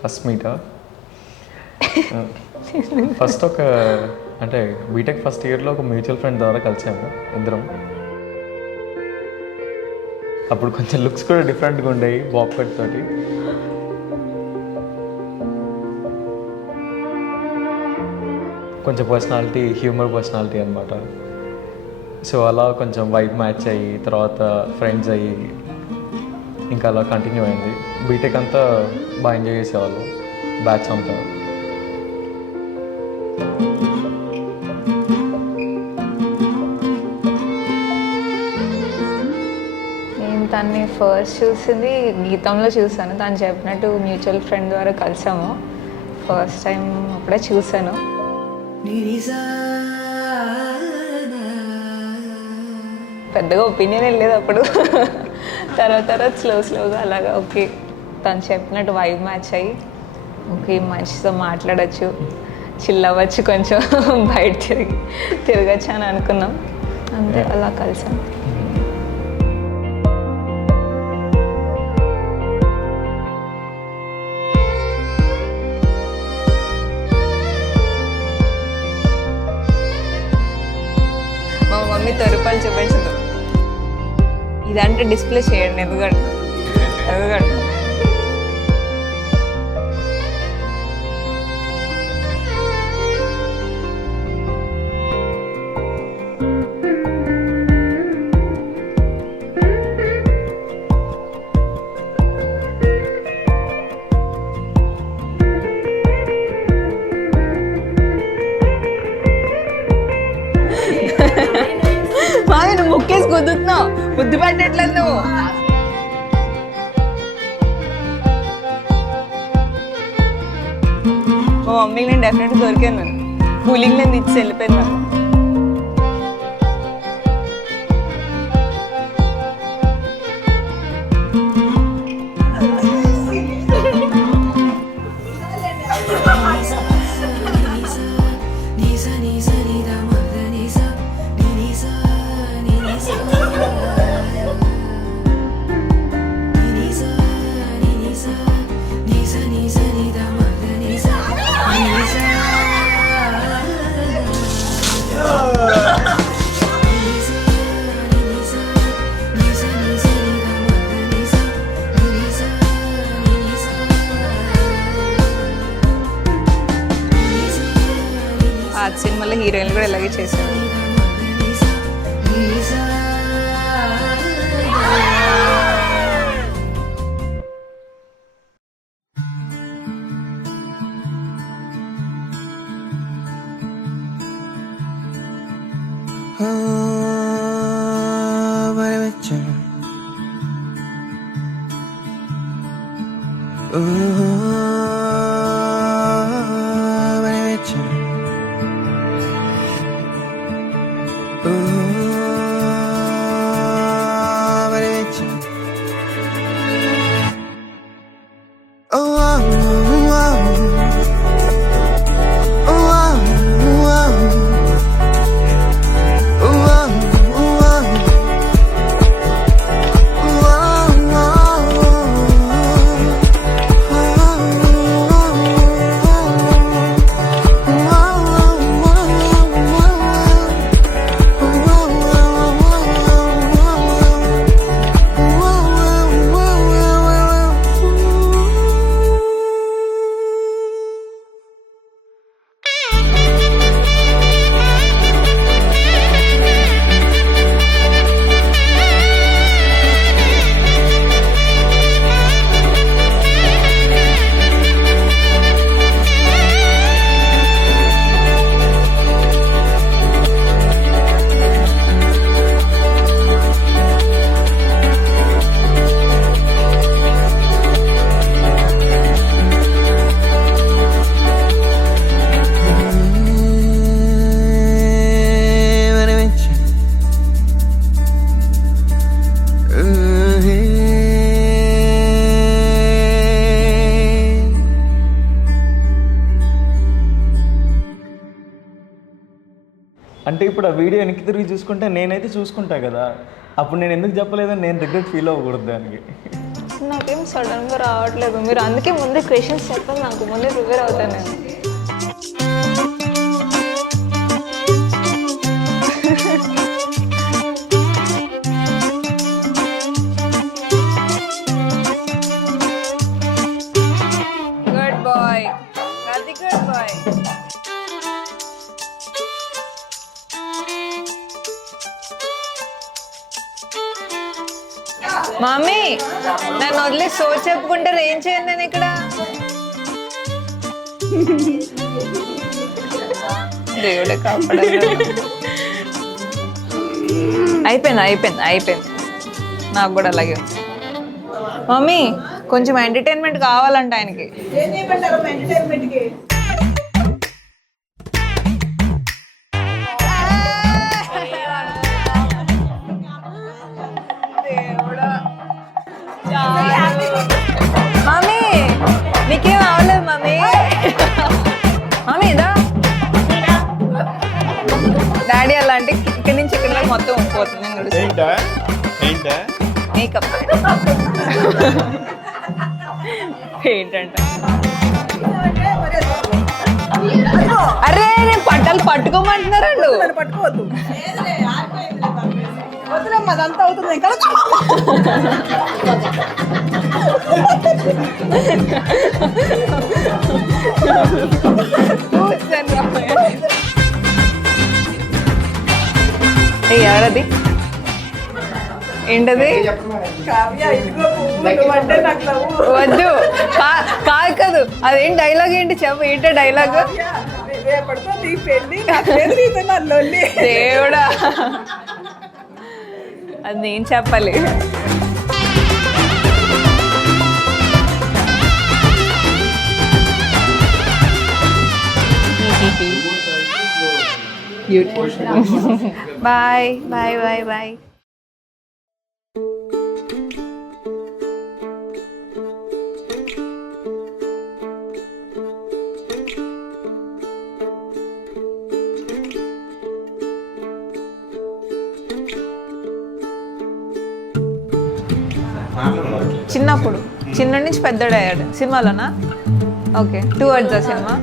First meetha first అంటే BTech first ఇయర్లో ఒక మ్యూచువల్ ఫ్రెండ్ ద్వారా కలిసాము ఇద్దరం. అప్పుడు కొంచెం లుక్స్ కూడా డిఫరెంట్గా ఉండేవి, బాబ్ కట్ తోటి. కొంచెం పర్సనాలిటీ, హ్యూమర్ పర్సనాలిటీ అనమాట. సో అలా కొంచెం వైబ్ మ్యాచ్ అయ్యి తర్వాత ఫ్రెండ్స్ అయ్యి ఇంకా అలా కంటిన్యూ అయింది. బీటెక్ అంతా బాగా ఎంజాయ్ చేసేవాళ్ళం బ్యాచ్ అంతా. నేను తన్ని ఫస్ట్ చూసింది గీతంలో చూసాను. తను చెప్పినట్టు మ్యూచువల్ ఫ్రెండ్ ద్వారా కలిసాము. ఫస్ట్ టైం అప్పుడే చూసాను. పెద్దగా ఒపీనియన్ వెళ్ళలేదు అప్పుడు. తర్వాత స్లోగా అలాగా ఓకే తను చెప్పినట్టు వైబ్ మ్యాచ్ అయ్యి ఓకే మంచితో మాట్లాడచ్చు, చిల్ అవ్వచ్చు, కొంచెం బయట తిరగచ్చు అని అనుకున్నాం. అంతే అలా కలిసాం. మా మమ్మీ రూపాయలు చూపించదు, ఇదంటే డిస్ప్లే చేయండి ఎందుకంటే మావి నువ్వు ముక్కేసి కుదురుతున్నావు, బుద్ధి పట్టట్లేదు నువ్వు. మా మమ్మీకి నేను డెఫినెట్గా దొరికాను. కూలింగ్ నేను ఇచ్చి వెళ్ళిపోయాను. ఆ సినిమాలో హీరోయిన్లు కూడా ఇలాగే చేశారు. అంటే ఇప్పుడు ఆ వీడియో వెనక్కి తిరిగి చూసుకుంటే నేనైతే చూసుకుంటా కదా, అప్పుడు నేను ఎందుకు చెప్పలేదని నేను రిగ్రెట్ ఫీల్ అవ్వకూడదు దానికి. నాకేం సడన్గా రావట్లేదు. మీరు అందుకే ముందే క్వశ్చన్స్ చెప్పండి, నాకు ముందే ప్రిపేర్ అవుతాను నేను. గుడ్ బాయ్, అది గుడ్ బాయ్. మమ్మీ నన్ను వదిలే సో చెప్పుకుంటారు, ఏం చేయను నేను ఇక్కడ. దేవుడే కాపాడాలి. అయిపోయింది అయిపోయింది అయిపోయింది, నాకు కూడా అలాగే. మమ్మీ కొంచెం ఎంటర్టైన్మెంట్ కావాలంట ఆయనకి. మమ్మీ నీకేం అవ్వలేదు మమ్మీ. మమ్మీ ఇదా డాడీ అలా అంటే ఇక్కడి నుంచి ఇక్కడ మొత్తం పోతుంది. మేకప్ ఏంటంట. అరే నేను పట్టాలు పట్టుకోమంటున్నారండు. పట్టుకోవద్దు, వద్దులమ్మా అదంతా అవుతుంది. ఎవరది? ఏంటది? వద్దు, కాదు కాదు, అదేం డైలాగ్ ఏంటి చెప్పు, ఏంటో డైలాగ్. దేవుడా, అది నేను చెప్పాలి. Boy boy boy boy. చిన్నప్పుడు, చిన్న నుంచి పెద్దోడయ్యాడు సినిమాలోనా? ఓకే, 2 words ఆ సినిమా?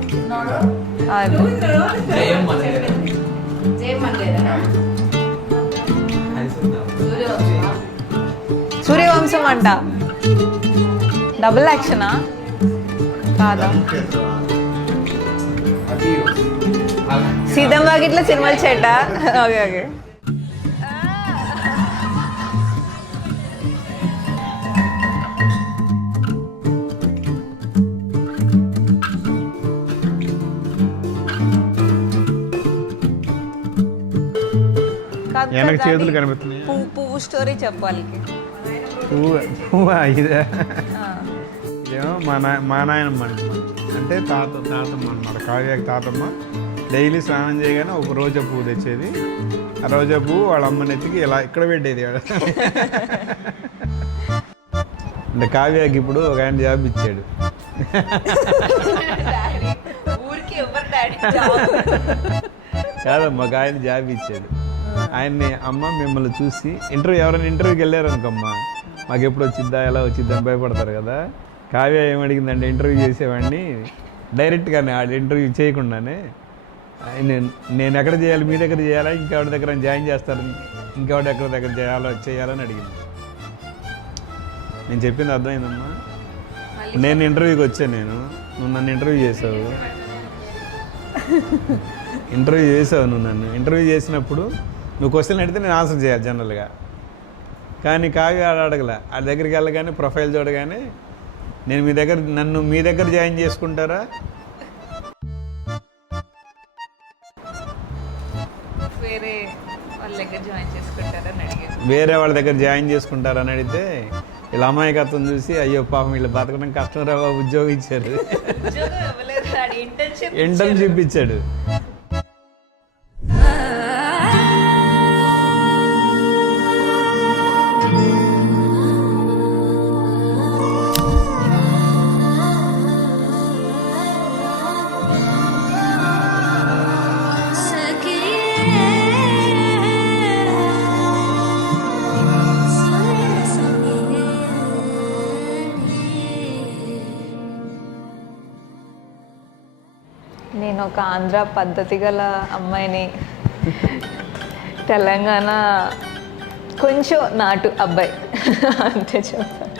సూర్యవంశం అంట. డబుల్ యాక్షనా కాదా? సీతం వాకిట్లో సినిమాలు చేట. Okay okay. వెనక చేతులు కనిపిస్తున్నాయి. పువ్వు స్టోరీ చెప్పాలి. ఇదేమో మా నాయనమ్మ అంటే తాతమ్మ అన్నమాట. కావ్యకి తాతమ్మ డైలీ స్నానం చేయగానే ఒక రోజా పువ్వు తెచ్చేది. ఆ రోజా పువ్వు వాళ్ళ అమ్మ నెత్తికి ఇలా ఇక్కడ పెట్టేది. అంటే కావ్యకి ఇప్పుడు ఒక ఆయన జాబ్ ఇచ్చాడు. కాదమ్మా, ఒక ఆయన జాబ్ ఇచ్చాడు. ఆయన్ని అమ్మ మిమ్మల్ని చూసి ఎవరైనా ఇంటర్వ్యూకి వెళ్ళారు అనుకోమ్మా, మాకు ఎప్పుడు వచ్చిద్దా ఎలా వచ్చిద్దా అని భయపడతారు కదా. కావ్య ఏమడిగిందంటే ఇంటర్వ్యూ చేసేవాడిని డైరెక్ట్గానే ఇంటర్వ్యూ చేయకుండానే నేను ఎక్కడ చేయాలి, మీ దగ్గర చేయాలా, ఇంకెవరి దగ్గర జాయిన్ చేస్తారు, ఇంకెవరి దగ్గర చేయాలని అడిగింది. నేను చెప్పింది అర్థమైందమ్మా. నేను ఇంటర్వ్యూకి వచ్చాను, నువ్వు నన్ను ఇంటర్వ్యూ చేసావు నువ్వు నన్ను ఇంటర్వ్యూ చేసినప్పుడు నువ్వు క్వశ్చన్ అడిగితే నేను ఆన్సర్ చేయాలి జనరల్గా. కానీ కావ్య అడగలే. ఆ దగ్గరికి వెళ్ళగానే ప్రొఫైల్ చూడగానే నేను నన్ను మీ దగ్గర జాయిన్ చేసుకుంటారా, వేరే వాళ్ళ దగ్గర జాయిన్ చేసుకుంటారని అడిగితే ఇలా అమాయకత్వం చూసి అయ్యో పాపం వీళ్ళు బతకడం కష్టం రా బాబు, ఉద్యోగం ఇచ్చారు, ఇంటర్న్షిప్ ఇచ్చాడు. ఒక ఆంధ్ర పద్ధతి గల అమ్మాయిని, తెలంగాణ కొంచెం నాటు అబ్బాయి అంతే చెప్తాను.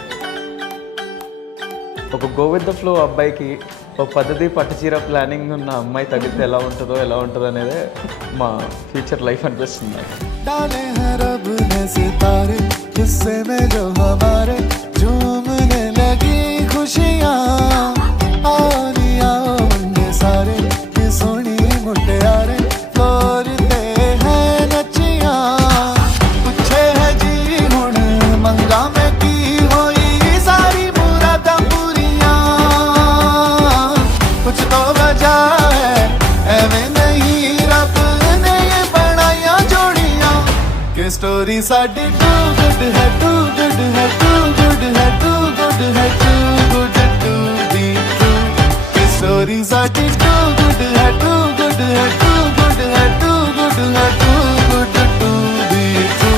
ఒక గో విత్ ద ఫ్లో అబ్బాయికి ఒక పద్ధతి పట్టుచీర ప్లానింగ్ ఉన్న అమ్మాయి తగిలితే ఎలా ఉంటుందో అనేదే మా ఫ్యూచర్ లైఫ్ అనిపిస్తుంది నాకు. डाले हैं रब ने सितारे हिस्से में जो हमारे झूमने लगी खुशियाँ आओ वंडे सारे ये सोनी मुंडे यारे फ्लोरते हैं नचियाँ पूछे है जी हुण मंगा में की होई सारी मुराद पूरियाँ कुछ तो वजह है एवें नहीं रब ने ये बनाया जोड़ियाँ कि स्टोरी साडी टू गुड है टू गुड है टू गुड है टू गुड है too good to be true कि स्टोरी साडी टू गुड है टू गुड है टू गुड है टू गुड है too good to be true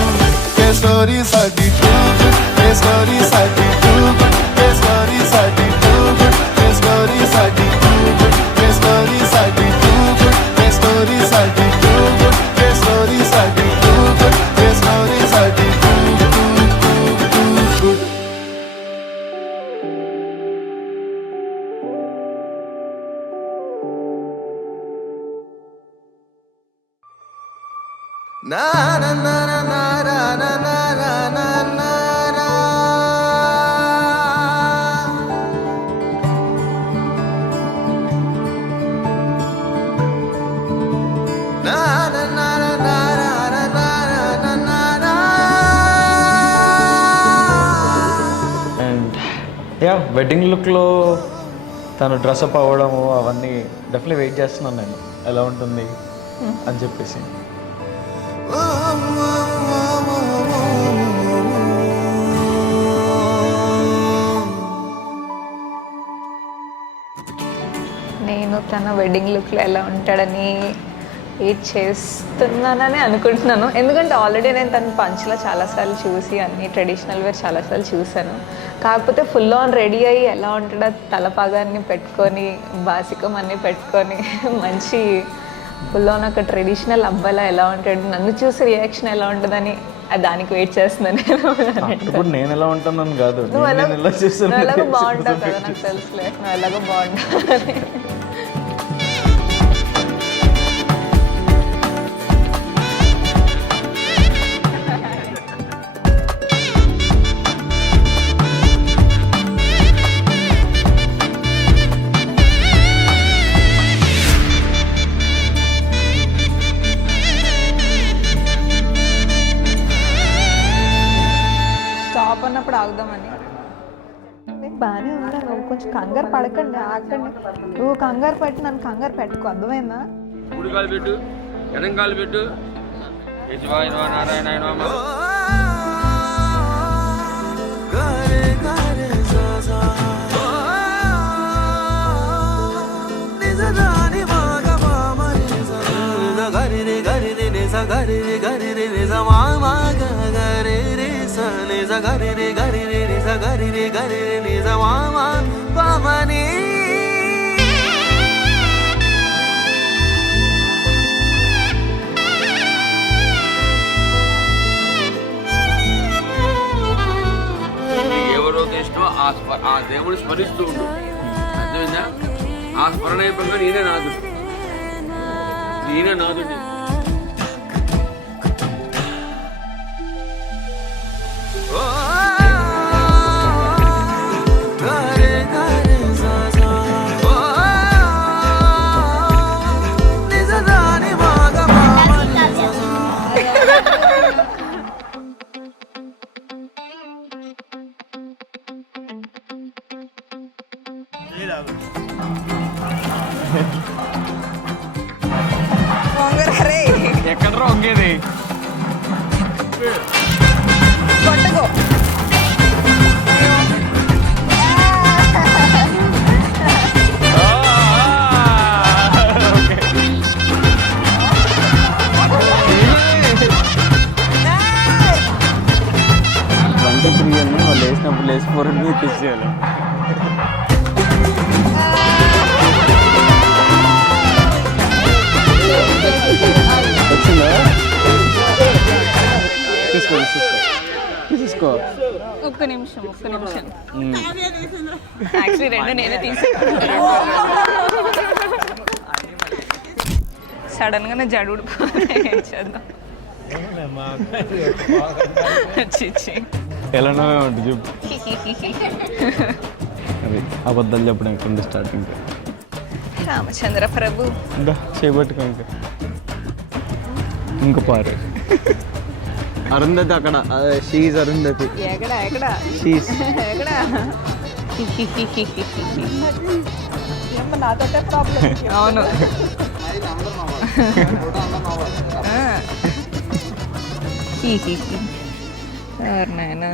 कि स्टोरी साडी टू गुड कि स्टोरी साडी टू गुड कि स्टोरी साडी टू गुड कि स्टोरी साडी टू गुड कि स्टोरी साडी टू गुड कि स्टोरी साडी टू गुड कि स्टोरी साडी टू गुड कि स्टोरी साडी too good na na na na na na na na na na na and yeah wedding లుక్లో తను డ్రెస్అప్ అవ్వడము అవన్నీ డెఫినెట్లీ వెయిట్ చేస్తున్నాను నేను, ఎలా ఉంటుంది అని చెప్పేసి. నేను తన వెడ్డింగ్ లుక్లో ఎలా ఉంటాడని వెయిట్ చేస్తున్నానని అనుకుంటున్నాను. ఎందుకంటే ఆల్రెడీ నేను తన పంచ్లో చాలాసార్లు చూసి అన్ని ట్రెడిషనల్ వేర్ చాలాసార్లు చూశాను. కాకపోతే ఫుల్ ఆన్ రెడీ అయ్యి ఎలా ఉంటాడో తలపాగాన్ని పెట్టుకొని బాసికం అన్నీ పెట్టుకొని మంచి ఫుల్ ఆన్ ఒక ట్రెడిషనల్ అబ్బాయిలా ఎలా ఉంటాడు, నన్ను చూసి రియాక్షన్ ఎలా ఉంటుందని దానికి వెయిట్ చేస్తున్నాను నేను. ఇప్పుడు నేను ఎలా ఉంటానని కాదు, నువ్వు నేను ఎలా చూస్తాను ఎలాగో బాగుంటావు కదా, నాకు తెలుసులే నువ్వు ఎలాగో బాగుంటావు. స్టాప్ అన్నప్పుడు ఆగుదామని. నేను బాగానే ఉన్నా, నువ్వు కొంచెం కంగారు పడకండి, ఆగండి. నువ్వు కంగారు పట్టి నన్ను కంగారు పెట్టుకో, అర్థమైందా? కుడి కాలు పెట్టు, ఎడం కాలు పెట్టు. యజమాని నారాయణ నమః. ఎవరైతే ఇష్టమో ఆ దేవుడు స్మరిస్తూ ఉండు, అర్థమైందా? ఆ స్మరణ అయిపోయినా నేనే నాదుడు, నేనే నాదుడి. ఎక్కడ వంగేది కొట్టకో. వాళ్ళు వేసినప్పుడు లేచిపోరని మీరు కిస్ చేయాలి. వచ్చిందా తీసుకో తీసుకో ఒక్క నిమిషం యాక్చువల్లీ రెండు నేనే తీసుకున్నాను సడన్గా నా జడు ఏం చేద్దాం చిచ్చి ఎలానో ఉంటుంది చెప్పు అది అబద్ధాలు చెప్పడం ఎక్కడ స్టార్టింగ్ రామచంద్ర ప్రభు ఇంకా చేపట్టుకో ఇంకా పారు అరుంధతి అక్కడ షీజ్ అరుంధతి ఎక్కడ షీజ్ ఎక్కడ నాతోటే ప్రాబ్లం అవును నాయనా